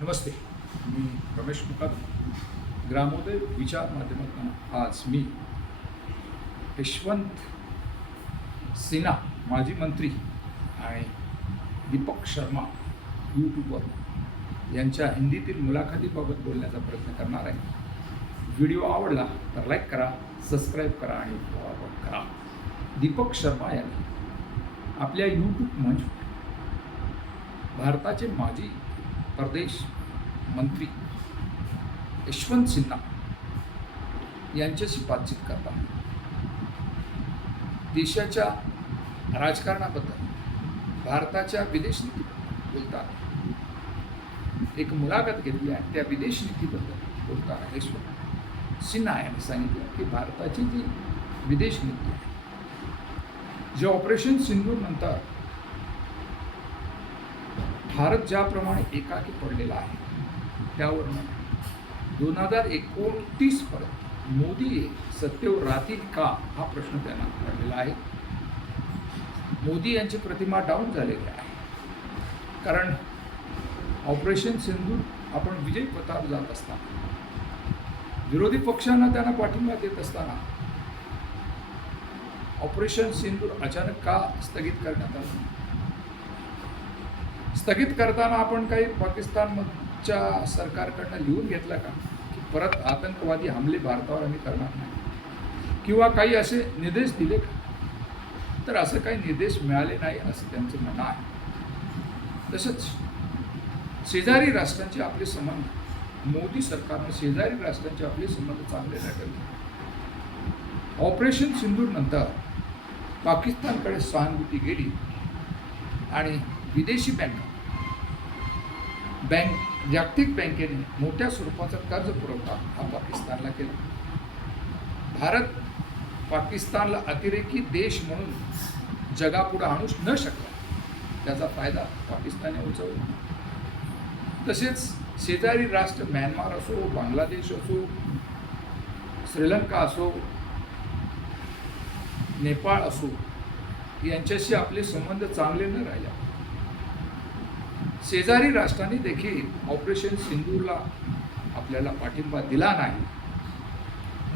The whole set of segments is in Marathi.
नमस्ते मी रमेश मुकादम ग्रामोदय विचार माध्यमातून आज मी यशवंत सिन्हा माजी मंत्री आणि दीपक शर्मा यूट्यूबर यांच्या हिंदीतील मुलाखतीबाबत बोलण्याचा प्रयत्न करणार आहे. व्हिडिओ आवडला तर लाईक करा सबस्क्राईब करा आणि फॉरवर्ड करा. दीपक शर्मा यांनी आपल्या यूट्यूब मंच भारताचे माजी परदेश मंत्री यशवंत सिन्हा यांच्याशी बातचीत करताना देशाच्या राजकारणाबद्दल भारताच्या विदेश नीतीबद्दल बोलताना एक मुलाखत घेतली आहे त्या विदेश नीतीबद्दल बोलताना यशवंत सिन्हा यांनी सांगितलं की भारताची जी विदेश नीती आहे जे ऑपरेशन सिंधूर नंतर भारत ज्याप्रमाणे एकाकी पडलेला आहे त्यावर दोन हजार एकोणतीसपर्यंत मोदी सत्तेवर राहतील का हा प्रश्न त्यांना पडलेला आहे. मोदी यांची प्रतिमा डाऊन झालेली आहे. कारण ऑपरेशन सिंधू आपण विजय पथावर जात असताना विरोधी पक्षांना त्यांना पाठिंबा देत असताना ऑपरेशन सिंधूर अचानक का स्थगित करण्यात आलं? स्थगित करताना आपण काही पाकिस्तानच्या सरकारकडनं लिहून घेतलं का? की परत आतंकवादी हमले भारतावर आम्ही करणार नाही. किंवा काही असे निर्देश दिले का? तर असं काही निर्देश मिळाले नाही असं त्यांचं म्हणणं आहे. तसंच शेजारी राष्ट्रांचे आपले संबंध. मोदी सरकारनं शेजारी राष्ट्रांचे आपले संबंध चांगले नाही ऑपरेशन सिंधूर नंतर पाकिस्तानकडे सहानुभूती गेली आणि विदेशी बँका बँक जागतिक बँकेने मोठ्या स्वरूपाचा कर्ज पुरवठा हा पाकिस्तानला केला. भारत पाकिस्तानला अतिरेकी देश म्हणून जगापुढे आणू न शकला त्याचा फायदा पाकिस्तानने उचलला. तसेच शेजारी राष्ट्र म्यानमार असो बांगलादेश असो श्रीलंका असो नेपाळ असो यांच्याशी आपले संबंध चांगले न राहिले. शेजारी राष्ट्रांनी देखील ऑपरेशन सिंधूरला आपल्याला पाठिंबा दिला नाही.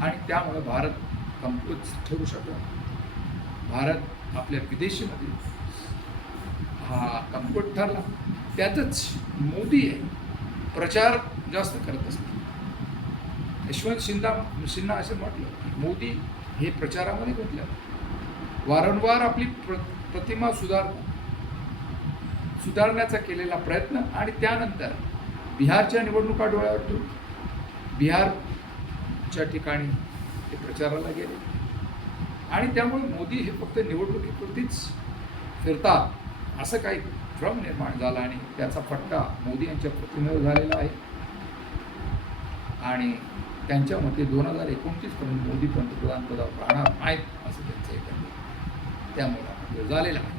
आणि त्यामुळे भारत कमकुवत ठरू शकला भारत आपल्या विदेशीमध्ये हा कमकुवत ठरला. त्यातच मोदी आहे प्रचार जास्त करत असतात यशवंत सिन्हा सिन्हा असं म्हटलं की मोदी हे प्रचारामध्ये गुंतले. वारंवार आपली प्र प्रतिमा सुधारतात. सुधारण्याचा केलेला प्रयत्न आणि त्यानंतर बिहारच्या निवडणुका डोळ्यावर ठेवून बिहारच्या ठिकाणी ते प्रचाराला गेले. आणि त्यामुळे मोदी हे फक्त निवडणुकीपुरतीच फिरतात असं काही भ्रम निर्माण झाला आणि त्याचा फटका मोदी यांच्या प्रतिमेवर झालेला आहे. आणि त्यांच्या मते दोन हजार एकोणतीसपर्यंत मोदी पंतप्रधान पदावर राहणार नाहीत असं त्यांचं एक त्यामुळे झालेलं झालेला आहे.